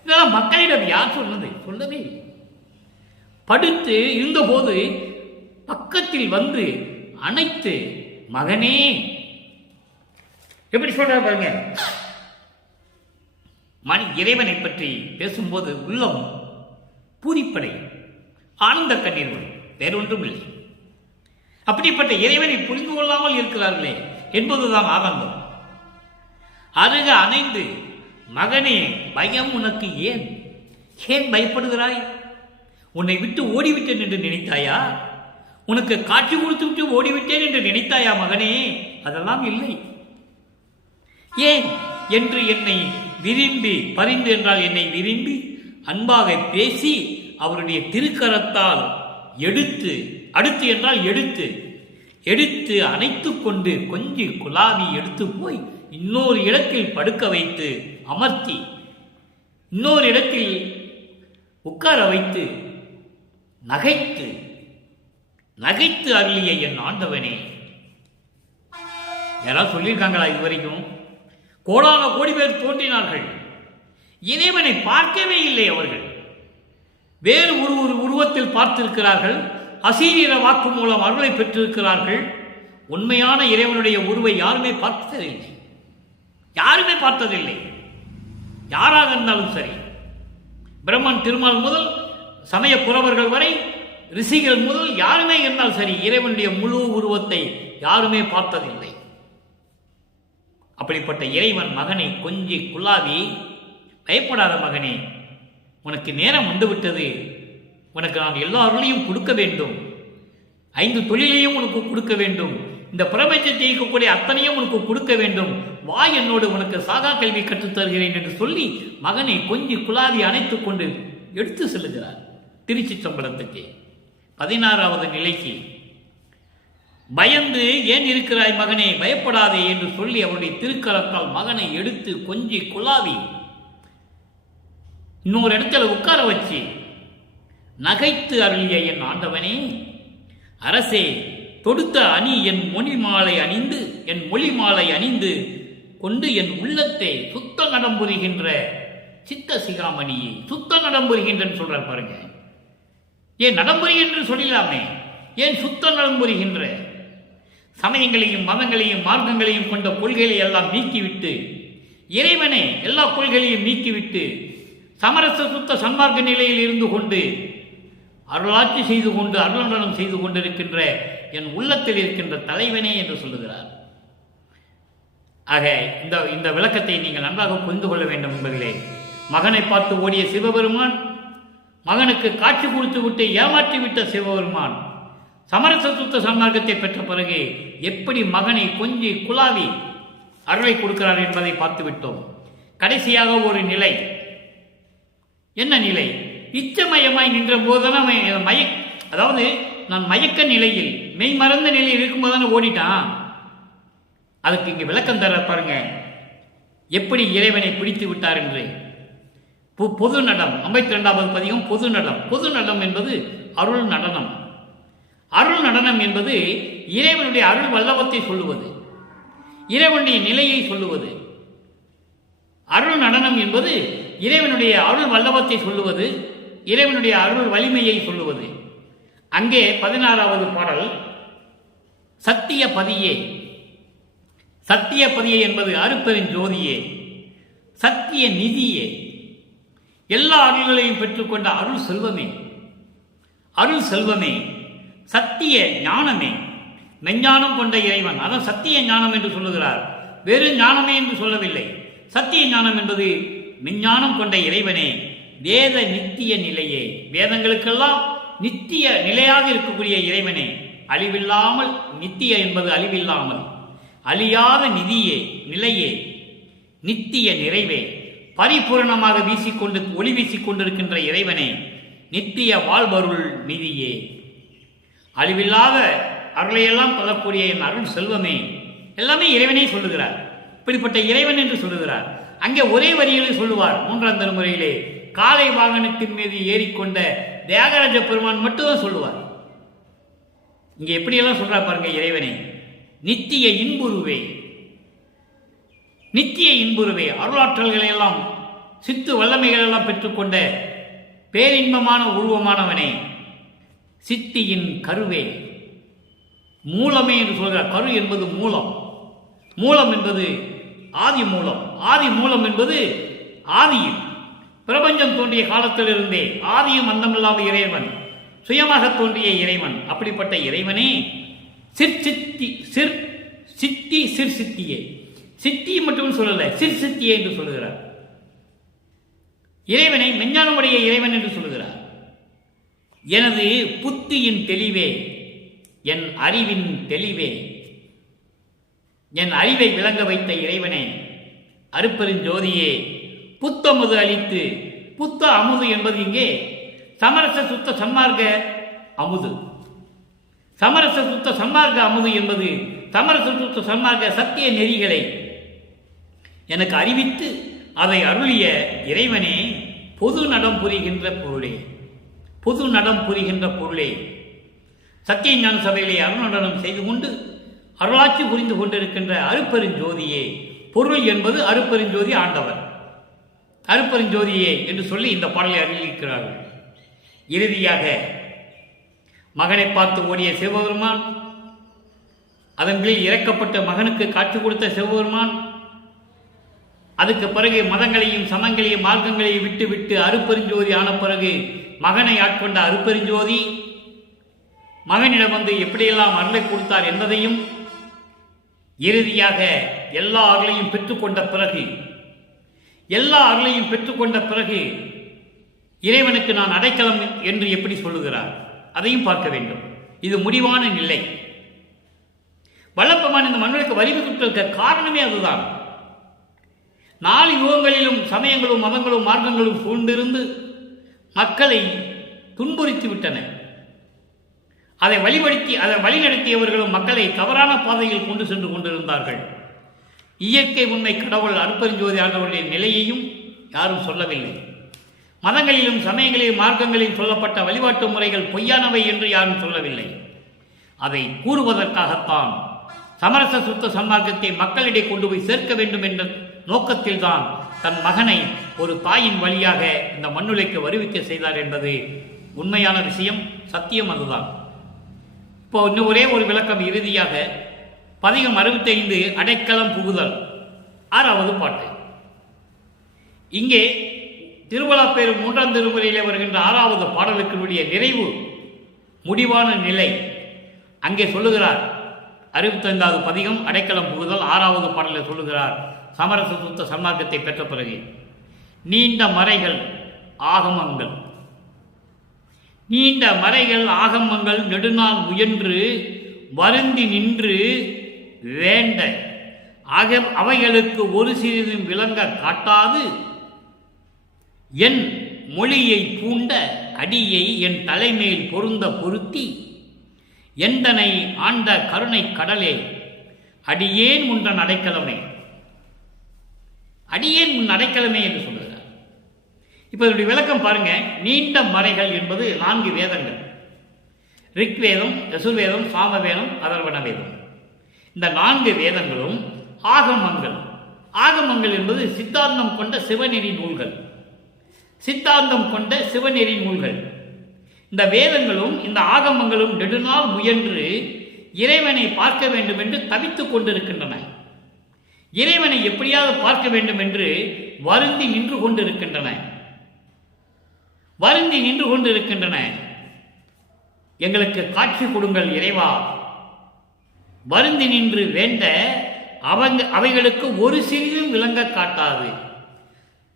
இதெல்லாம் மக்களிடம் யார் சொன்னது? சொல்லவே இல்லை. படுத்து இருந்தபோது பக்கத்தில் வந்து அணைத்து, மகனே எப்படி சொல்றார் பாருங்க. இறைவனை பற்றி பேசும்போது உள்ளம் பூரிப்படை, ஆனந்த கண்ணீர் வரும், வேறொன்றும் இல்லை. அப்படிப்பட்ட இறைவனை புரிந்து கொள்ளாமல் இருக்கிறார்களே என்பதுதான் ஆனந்தம். அருக அணைந்து, மகனே பயம் உனக்கு ஏன் பயப்படுகிறாய்? உன்னை விட்டு ஓடிவிட்டேன் என்று நினைத்தாயா? உனக்கு காட்சி கொடுத்து விட்டு ஓடிவிட்டேன் என்று நினைத்தாயா மகனே? அதெல்லாம் இல்லை. ஏன் என்று என்னை பரிந்து என்றால் என்னை விரும்பி அன்பாக பேசி அவருடைய திருக்கரத்தால் அடுத்து என்றால் எடுத்து அணைத்து கொண்டு கொஞ்சி குலாவி எடுத்து போய் இன்னொரு இடத்தில் படுக்க வைத்து அமர்த்தி, இன்னொரு இடத்தில் உட்கார வைத்து நகைத்து அருளிய என் ஆண்டவனே. யாராவது சொல்லியிருக்காங்களா இதுவரைக்கும்? கோடான கோடி பேர் தோன்றினார்கள், இறைவனை பார்க்கவே இல்லை. அவர்கள் வேறு ஒரு உருவத்தில் பார்த்திருக்கிறார்கள். அசீரிய வாக்கு மூலம் அருளை பெற்றிருக்கிறார்கள். உண்மையான இறைவனுடைய உருவை யாருமே பார்த்ததில்லை. யாராக இருந்தாலும் சரி, பிரம்மன் திருமால் முதல் சமய புறவர்கள் வரை, ரிஷிகள் முதல் யாருமே இருந்தாலும் சரி, இறைவனுடைய முழு உருவத்தை யாருமே பார்த்ததில்லை. அப்படிப்பட்ட இறைவன் மகனை கொஞ்சி குலாவி பயப்படாத மகனே, உனக்கு நேரம் வந்துவிட்டது. உனக்கு நான் எல்லா அருளையும் கொடுக்க வேண்டும். 5 தொழிலையும் உனக்கு கொடுக்க வேண்டும். இந்த பிரபஞ்சத்தை இயக்கக்கூடிய அத்தனையும் உனக்கு கொடுக்க வேண்டும். வா, என்னோடு உனக்கு சாகா கல்வி கற்றுத் தருகிறேன் என்று சொல்லி மகனை கொஞ்சி குலாவி அணைத்துக் கொண்டு எடுத்து செல்லுகிறார் திருச்சிற்றம்பலத்துக்கு 16வது நிலைக்கு. பயந்து ஏன் இருக்கிறாய் மகனே, பயப்படாதே என்று சொல்லி அவருடைய திருக்கரத்தால் மகனை எடுத்து கொஞ்சி குலாவி இன்னொரு இடத்துல உட்கார வச்சு நகைத்து அருளிய என் ஆண்டவனே, அரசே, தொடுத்த அணி என் மொழி மாலை அணிந்து கொண்டு என் உள்ளத்தை சுத்த நடம்புரிகின்ற சித்த சிகாமணியை சுத்த நடம்புரிகின்றன்னு சொல்ற பாருங்க. ஏன் நடம்புரிகின்ற சொல்லலாமே, ஏன் சுத்த நடம்புரிகின்ற சமயங்களையும் மதங்களையும் மார்க்கங்களையும் கொண்ட கொள்கைகளை எல்லாம் நீக்கிவிட்டு, இறைவனை எல்லா கொள்கைகளையும் நீக்கிவிட்டு சமரச சுத்த சன்மார்க்க நிலையில் இருந்து கொண்டு அருளாட்சி செய்து கொண்டு அருளண்டனம் செய்து கொண்டிருக்கின்ற என் உள்ளத்தில் இருக்கின்ற தலைவனே என்று சொல்லுகிறார். ஆக இந்த விளக்கத்தை நீங்கள் நன்றாக புரிந்து கொள்ள வேண்டும் என்பதிலே, மகனை பார்த்து ஓடிய சிவபெருமான், மகனுக்கு காட்சி கொடுத்து விட்டு ஏமாற்றிவிட்ட சிவபெருமான் சமரச சுத்த சன்மார்க்கத்தை பெற்ற பிறகு எப்படி மகனை கொஞ்சி குலாவி அருளை கொடுக்கிறார் என்பதை பார்த்து விட்டோம். கடைசியாக ஒரு நிலை. என்ன நிலை? இச்சமயமாய் நின்ற போதுதான் அதாவது நான் மயக்க நிலையில் மெய் மறந்த நிலையில் இருக்கும்போது தானே ஓடிட்டான். அதுக்கு இங்கே விளக்கம் தர பாருங்க, எப்படி இறைவனை பிடித்து விட்டார் என்று. பொது நடம் 52வது பதிகம் பொது நடம். பொது நடம் என்பது அருள் நடனம். அருள் நடனம் என்பது இறைவனுடைய அருள் வல்லவத்தை சொல்லுவது, இறைவனுடைய நிலையை சொல்லுவது. அருள் நடனம் என்பது இறைவனுடைய அருள் வல்லவத்தை சொல்லுவது, இறைவனுடைய அருள் வலிமையை சொல்லுவது. அங்கே 16வது பாடல் சத்திய பதியே. சத்திய பதியே என்பது அருட்பெருஞ்சோதியே, சத்திய நிதியே, எல்லா அருள்களையும் பெற்றுக்கொண்ட அருள் செல்வமே, அருள் செல்வமே, சத்திய ஞானமே, மெஞ்ஞானம் கொண்ட இறைவன். அதான் சத்திய ஞானம் என்று சொல்லுகிறார். வேறு ஞானமே என்று சொல்லவில்லை. சத்திய ஞானம் என்பது மெஞ்ஞானம் கொண்ட இறைவனே, வேத நித்திய நிலையே, வேதங்களுக்கெல்லாம் நித்திய நிலையாக இருக்கக்கூடிய இறைவனே, அழிவில்லாமல், நித்திய என்பது அழிவில்லாமல், அழியாத நிதியே, நிலையே, நித்திய நிறைவே, பரிபூரணமாக வீசிக்கொண்டு ஒளி வீசிக்கொண்டிருக்கின்ற இறைவனே, நித்திய வாழ்வருள் நிதியே, அழிவில்லாத அருளையெல்லாம் சொல்லக்கூடிய என் அருள் செல்வமே, எல்லாமே இறைவனே சொல்லுகிறார். இப்படிப்பட்ட இறைவன் என்று சொல்லுகிறார். அங்கே ஒரே வரியில் சொல்லுவார் 3ஆம் திருமுறையிலே, காலை வாகனத்தின் மீது ஏறிக்கொண்ட தியாகராஜ பெருமான் மட்டும்தான் சொல்லுவார். இங்கே எப்படியெல்லாம் சொல்றார் பாருங்க இறைவனை. நித்திய இன்புருவே, நித்திய இன்புருவே, அருளாற்றல்களை எல்லாம் சித்து வல்லமைகள் எல்லாம் பெற்றுக்கொண்ட பேரின்பமான உருவமானவனே, சித்தியின் கருவே, மூலமே என்று சொல்கிறார். கரு என்பது மூலம், மூலம் என்பது ஆதி மூலம், ஆதி மூலம் என்பது ஆதியில் பிரபஞ்சம் தோன்றிய காலத்திலிருந்தே ஆதியும் அந்தமில்லாத இறைவன், சுயமாக தோன்றிய இறைவன். அப்படிப்பட்ட இறைவனே சித்தியே, சித்தி மட்டும் சொல்லல, சித்தியே என்று சொல்லுகிறார். இறைவனை மெஞ்ஞானமுடைய இறைவன் என்று சொல்லுகிறார். எனது புத்தியின் தெளிவே, என் அறிவின் தெளிவே, என் அறிவை விளங்க வைத்த இறைவனே, அருட்பெருஞ்சோதியே, புத்தமுது அளித்து, புத்த அமுது என்பது இங்கே சமரச சுத்த சன்மார்க்க அமுது. சமரச சுத்த சன்மார்க்க அமுது என்பது சமரச சுத்த சன்மார்க்க சத்திய நெறிகளை எனக்கு அறிவித்து அதை அருளிய இறைவனே, பொது நடம் புரிகின்ற பொருளே, பொது நடம் புரிகின்ற பொருளே, சத்திய ஞான சபையிலே அருணடனம் செய்து கொண்டு அருளாட்சி புரிந்து கொண்டிருக்கின்ற அருட்பெருஞ்சோதியே. பொருள் என்பது அருட்பெருஞ்சோதி ஆண்டவர், அருட்பெருஞ்சோதியே என்று சொல்லி இந்த பாடலை அறிவிக்கிறார்கள். இறுதியாக மகனை பார்த்து ஓடிய சிவபெருமான், அதன் கீழ் இறக்கப்பட்ட மகனுக்கு காட்சி கொடுத்த சிவபெருமான், அதுக்கு பிறகு மதங்களையும் சமங்களையும் மார்க்கங்களையும் விட்டு விட்டு அருட்பெருஞ்சோதி ஆன பிறகு மகனை ஆட்கொண்ட அருட்பெருஞ்சோதி மகனிடம் வந்து எப்படியெல்லாம் அருளை கொடுத்தார் என்பதையும், இறுதியாக எல்லா அருளையும் பெற்றுக்கொண்ட பிறகு எல்லா அருளையும் பெற்றுக்கொண்ட பிறகு இறைவனுக்கு நான் அடைக்கலம் என்று எப்படி சொல்லுகிறார்? அதையும் பார்க்க வேண்டும். இது முடிவான நிலை. வல்லப்பெருமான் இந்த மண்ணுக்கு வரி வகுத்திருக்க காரணமே அதுதான். 4 யுகங்களிலும் சமயங்களும் மதங்களும் மார்க்கங்களும் சூழ்ந்திருந்து மக்களை துன்புறுத்தி விட்டன. அதை வழிநடத்தியவர்களும் மக்களை தவறான பாதையில் கொண்டு சென்று கொண்டிருந்தார்கள். இயற்கை உண்மை கடவுள் அருட்பெருஞ்சோதி ஆண்டவருடைய நிலையையும் யாரும் சொல்லவில்லை. மதங்களிலும் சமயங்களிலும் மார்க்கங்களிலும் சொல்லப்பட்ட வழிபாட்டு முறைகள் பொய்யானவை என்று யாரும் சொல்லவில்லை. அதை கூறுவதற்காகத்தான் சமரச சுத்த சன்மார்க்கத்தை மக்களிடையே கொண்டு போய் சேர்க்க வேண்டும் என்ற நோக்கத்தில்தான் தன் மகனை ஒரு தாயின் வழியாக இந்த மண்ணுலைக்கு வருவிக்க செய்தார் என்பது உண்மையான விஷயம், சத்தியம் அதுதான். இப்போ இன்னும் ஒரே ஒரு விளக்கம் இறுதியாக. பதிகம் 65 அடைக்கலம் புகுதல் 6வது பாட்டு. இங்கே திருவள்ளாப்பேறு 3ஆம் திருமுறையிலே வருகின்ற 6வது பாடலுக்கினுடைய நிறைவு முடிவான நிலை அங்கே சொல்லுகிறார். 65வது பதிகம் அடைக்கலம் புகுதல் 6வது பாடலில் சொல்லுகிறார். சமரச சுத்த சன்மார்க்கத்தை பெற்ற பிறகு நீண்ட மறைகள் ஆகமங்கள், நீண்ட மறைகள் ஆகமங்கள் நெடுநாள் முயன்று வருந்தி நின்று வேண்ட அவைகளுக்கு ஒரு சிறிதும் விளங்க காட்டாது என் மொழியை பூண்ட அடியை என் தலைமேல் பொருந்த பொருத்தி எந்தனை ஆண்ட கருணை கடலே அடியேன் உன்றன் அடைக்கலமே, அடியேன் உன் அடைக்கலமே என்று சொல்லுகிறார். இப்போ இதனுடைய விளக்கம் பாருங்க. நீண்ட மறைகள் என்பது 4 வேதங்கள். ரிக்வேதம், யசுர்வேதம், சாமவேதம், அதர்வண வேதம். இந்த 4 வேதங்களும் ஆகமங்கள். ஆகமங்கள் என்பது சித்தாந்தம் கொண்ட சிவநெறி நூல்கள், சித்தாந்தம் கொண்ட சிவநெறி நூல்கள். இந்த வேதங்களும் இந்த ஆகமங்களும் நெடுநாள் முயன்று இறைவனை பார்க்க வேண்டும் என்று தவித்துக் கொண்டிருக்கின்றன. இறைவனை எப்படியாவது பார்க்க வேண்டும் என்று வருந்தி நின்று கொண்டிருக்கின்றன. வருந்தி நின்று கொண்டிருக்கின்றன. எங்களுக்கு காட்சி கொடுங்கள் இறைவா. வருந்தி நின்று வேண்ட அவைகளுக்கு ஒரு சிறிதும் விளங்க காட்டாது,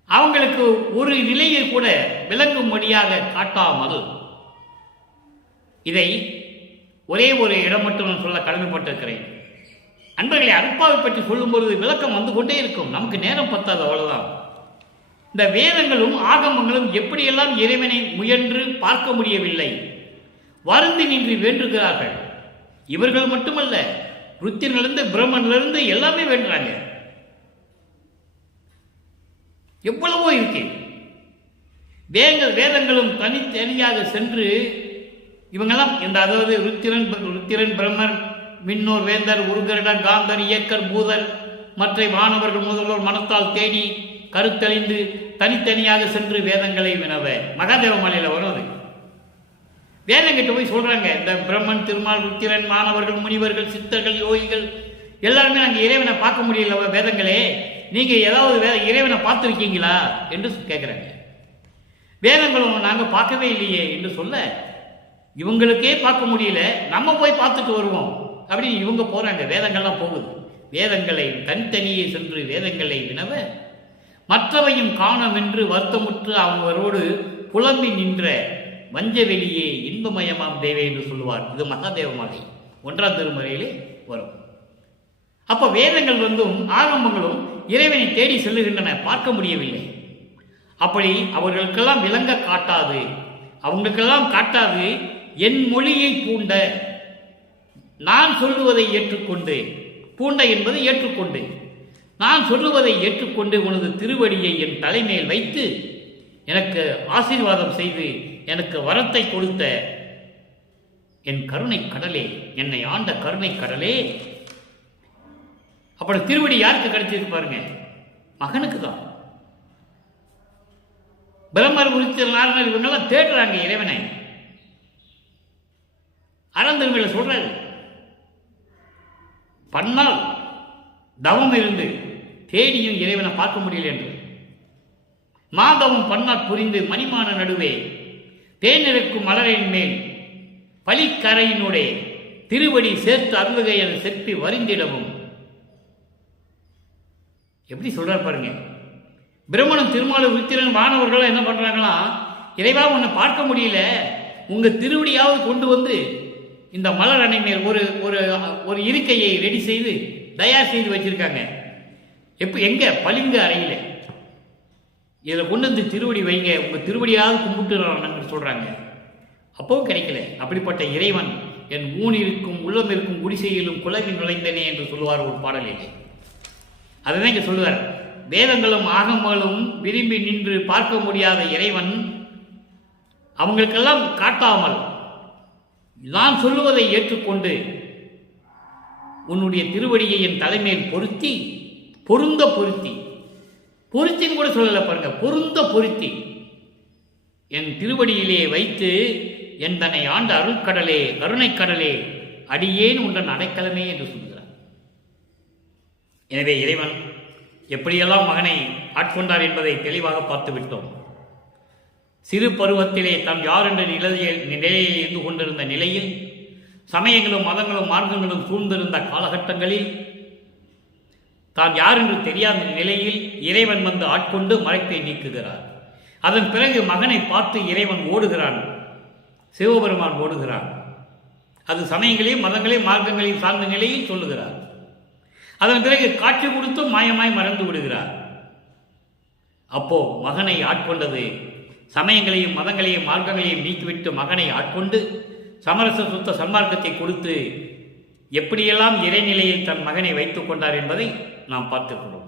அவங்களுக்கு ஒரு நிலையை கூட விளங்கும்படியாக காட்டாமல். இதை ஒரே ஒரு இடம் மட்டும் நான் சொல்ல கடமைப்பட்டிருக்கிறேன். அன்பர்களை, அருட்பாவை பற்றி சொல்லும்பொழுது விளக்கம் வந்து கொண்டே இருக்கும், நமக்கு நேரம் பத்தாது, அவ்வளவுதான். இந்த வேதங்களும் ஆகமங்களும் எப்படியெல்லாம் இறைவனை முயன்று பார்க்க முடியவில்லை, வருந்தி நின்று வேண்டுகிறார்கள். இவர்கள் மட்டுமல்ல, ருத்திரிலிருந்து பிரம்மனிலிருந்து எல்லாமே வேண்டுறாங்க. எவ்வளவோ இருக்கு. வேதங்களும் தனித்தனியாக சென்று இவங்கெல்லாம் இந்த அதாவது ருத்திரன் பிரம்மர் மின்னோர் வேந்தர் உருகரிடர் காந்தர் இயக்கர் பூதர் மற்ற வானவர்கள் முதல்வர் மனத்தால் தேடி கருத்தறிந்து தனித்தனியாக சென்று வேதங்களை வினவ. மகாதேவ மலையில் வரும் அது. வேதங்கிட்ட போய் சொல்றாங்க, இந்த பிரம்மன், திருமால், ருத்திரன், மாணவர்கள், முனிவர்கள், சித்தர்கள், யோகிகள் எல்லாருமே நாங்கள் இறைவனை பார்க்க முடியல வேதங்களே, நீங்க ஏதாவது இறைவனை பார்த்துருக்கீங்களா என்று கேட்குறாங்க. வேதங்களும் நாங்கள் பார்க்கவே இல்லையே என்று சொல்ல, இவங்களுக்கே பார்க்க முடியல, நம்ம போய் பார்த்துட்டு வருவோம் அப்படின்னு இவங்க போறாங்க. வேதங்கள்லாம் போகுது. வேதங்களை தனித்தனியே சென்று வேதங்களை வினவ மற்றவையும் காணம் என்று வருத்தமுற்று அவங்களோடு புலம்பி நின்ற வஞ்சவெளியே இன்பமயமாம் தேவை என்று சொல்லுவார். இது மகாதேவமாலை 1ஆம் திருமுறையிலே வரும். அப்போ வேதங்கள் ஆகமங்களும் இறைவனை தேடி செல்லுகின்றன, பார்க்க முடியவில்லை. அப்படி அவர்களுக்கெல்லாம் விளங்க காட்டாது, அவங்களுக்கெல்லாம் காட்டாது. என் மொழியை பூண்ட, நான் சொல்லுவதை ஏற்றுக்கொண்டு, பூண்ட என்பது ஏற்றுக்கொண்டு, நான் சொல்லுவதை ஏற்றுக்கொண்டு உனது திருவடியை என் தலைமையில் வைத்து எனக்கு ஆசீர்வாதம் செய்து எனக்கு வரத்தை கொடுத்த என் கருணை கடலே, என்னை ஆண்ட கருணை கடலே. அப்படி திருவடி யாருக்கு கிடைச்சிருக்கு பாருங்க, மகனுக்கு தான். பிரம்மர் உரித்தல் நாரணர் இவங்கெல்லாம் தேடுறாங்க இறைவனை. அறந்திருமையில சொல்றாரு, பன்னால் தவம் இருந்து தேடியும் இறைவனை பார்க்க முடியல என்று. மாதவம் பன்னாட் புரிந்து மணிமான நடுவே தேனிருக்கும் மலரின் மேல் பலிக்கரையினுடைய திருவடி சேர்த்து அருளுகையில் செப்பி வருந்திடவும். எப்படி சொல்றார் பாருங்க, பிரம்மனும் திருமாலும் வித்திரன் வானவர்கள் என்ன பண்றாங்களா, இறைவா உன்னை பார்க்க முடியல, உங்க திருவடியாவது கொண்டு வந்து இந்த மலர் அணை மேல் ஒரு ஒரு ஒரு இருக்கையை ரெடி செய்து தயார் செய்து வச்சிருக்காங்க. எங்க பளிங்கு அறையில இதில் கொண்டு வந்து திருவடி வைங்க, உங்க திருவடியாவது கும்பிட்டு சொல்றாங்க. அப்பவும் கிடைக்கல. அப்படிப்பட்ட இறைவன் என் ஊன் இருக்கும் உள்ளம் இருக்கும் குடிசையிலும் குலவி நுழைந்தனே என்று சொல்லுவார் ஒரு பாடலிலே. அதுதான் இங்க சொல்லுவார். வேதங்களும் ஆகமங்களும் விரும்பி நின்று பார்க்க முடியாத இறைவன் அவங்களுக்கெல்லாம் காட்டாமல் நான் சொல்லுவதை ஏற்றுக்கொண்டு உன்னுடைய திருவடியை என் தலைமையில் பொருத்தி பொருத்தின்னு கூட சொல்லல பாருங்க, பொருத்தி என் திருவடியிலே வைத்து என் தன்னை ஆண்ட அருட்கடலே கருணைக்கடலே அடியேன் உண்டன் அடைக்கலமே என்று சொல்கிறார். எனவே இறைவன் எப்படியெல்லாம் மகனை ஆட்கொண்டார் என்பதை தெளிவாக பார்த்து விட்டோம். சிறு பருவத்திலே தாம் யார் என்ற நிலையில் இருந்து கொண்டிருந்த நிலையில், சமயங்களும் மதங்களும் மார்க்கங்களும் சூழ்ந்திருந்த காலகட்டங்களில், தான் யார் என்று தெரியாத நிலையில் இறைவன் வந்து ஆட்கொண்டு மறைப்பை நீக்குகிறார். அதன் பிறகு மகனை பார்த்து இறைவன் ஓடுகிறான், சிவபெருமான் ஓடுகிறான். அது சமயங்களையும் மதங்களையும் மார்க்கங்களையும் சார்ந்த நிலையில் சொல்லுகிறார். அதன் பிறகு காட்சி கொடுத்து மாயமாய் மறந்து விடுகிறார். அப்போ மகனை ஆட்கொண்டது சமயங்களையும் மதங்களையும் மார்க்கங்களையும் நீக்கிவிட்டு மகனை ஆட்கொண்டு சமரச சுத்த சன்மார்க்கத்தை கொடுத்து எப்படியெல்லாம் இறைநிலையில் தன் மகனை வைத்துக் கொண்டார் என்பதை நாம் பார்த்துக்கிறோம்.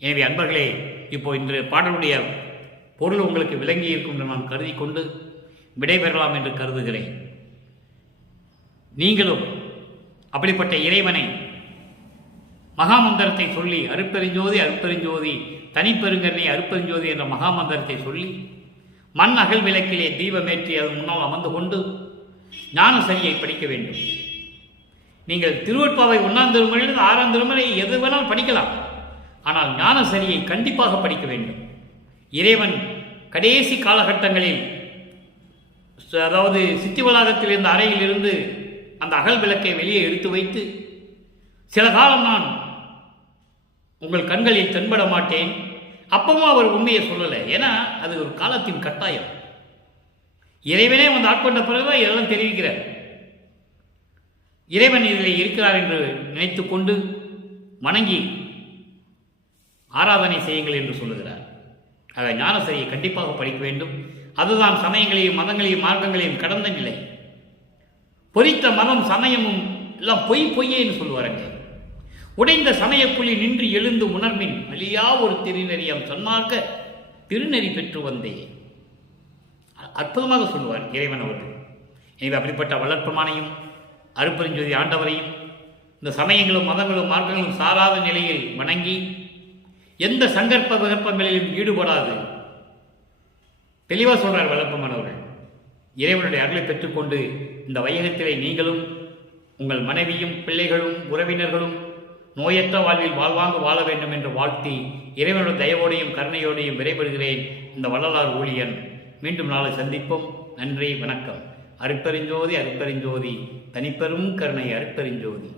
எனவே அன்பர்களே, இப்போ இன்று பாடலுடைய பொருள் உங்களுக்கு விளங்கி இருக்கும் என்று நான் கருதி கொண்டு விடைபெறலாம் என்று கருதுகிறேன். நீங்களும் அப்படிப்பட்ட இறைவனை மகாமந்திரத்தை சொல்லி அருட்பெருஞ்சோதி அருட்பெருஞ்சோதி தனிப்பெருங்கருணை அருட்பெருஞ்சோதி என்ற மகாமந்திரத்தை சொல்லி மண் அகல் விளக்கிலே தீபமேற்றி அதன் முன்னால் அமர்ந்து கொண்டு ஞான சரியை படிக்க வேண்டும். நீங்கள் திருவட்பாவை 1ஆம் திருமுறையிலிருந்து 6ஆம் திருமுறை எது வேணாலும் படிக்கலாம். ஆனால் ஞான சரியை கண்டிப்பாக படிக்க வேண்டும். இறைவன் கடைசி காலகட்டங்களில், அதாவது சித்தி வளாகத்தில் இருந்த அறையில் இருந்து அந்த அகல் விளக்கை வெளியே எடுத்து வைத்து, சில காலம் நான் உங்கள் கண்களில் தென்பட மாட்டேன், அப்பவும் அவர் உண்மையை சொல்லலை. ஏன்னா அது ஒரு காலத்தின் கட்டாயம். இறைவனே வந்து ஆட்கொண்ட பிறகுதான் இதெல்லாம் தெரிவிக்கிறார். இறைவன் இதில் இருக்கிறார் என்று நினைத்து கொண்டு வணங்கி ஆராதனை செய்யுங்கள் என்று சொல்லுகிறார். ஆக ஞானசரியை கண்டிப்பாக படிக்க வேண்டும். அதுதான் சமயங்களையும் மதங்களையும் மார்க்கங்களையும் கடந்த நிலை. பொறித்த மதம் சமயமும் எல்லாம் பொய்யே என்று சொல்லுவாருங்க. உடைந்த சமயக்குழி நின்று எழுந்து உணர்மின் அழியா ஒரு திருநெறியம் சன்மார்க்க திருநெறி பெற்று வந்தே. அற்புதமாக சொல்லுவார் இறைவன் அவர்கள். எனவே அப்படிப்பட்ட வளர்ப்பமானையும் அருட்பெருஞ்சோதி ஆண்டவரையும் இந்த சமயங்களும் மதங்களும் மார்க்கங்களும் சாராத நிலையில் வணங்கி எந்த சங்கற்ப விகற்பங்களிலும் ஈடுபடாது தெளிவாக சொல்றார் வளர்ப்பமானவர்கள். இறைவனுடைய அருளை பெற்றுக்கொண்டு இந்த வையகத்திலே நீங்களும் உங்கள் மனைவியும் பிள்ளைகளும் உறவினர்களும் நோயற்ற வாழ்வில் வாழ்வாங்க வாழ வேண்டும் என்று வாழ்த்தி இறைவனுடைய தயவோடையும் கருணையோடையும் விரைபெறுகிறேன். இந்த வள்ளலார் ஊழியன். மீண்டும் நாளை சந்திப்போம். நன்றி, வணக்கம். அருட்பெருஞ்சோதி அருட்பெருஞ்சோதி தனிப்பெரும் கருணை அருட்பெருஞ்சோதி.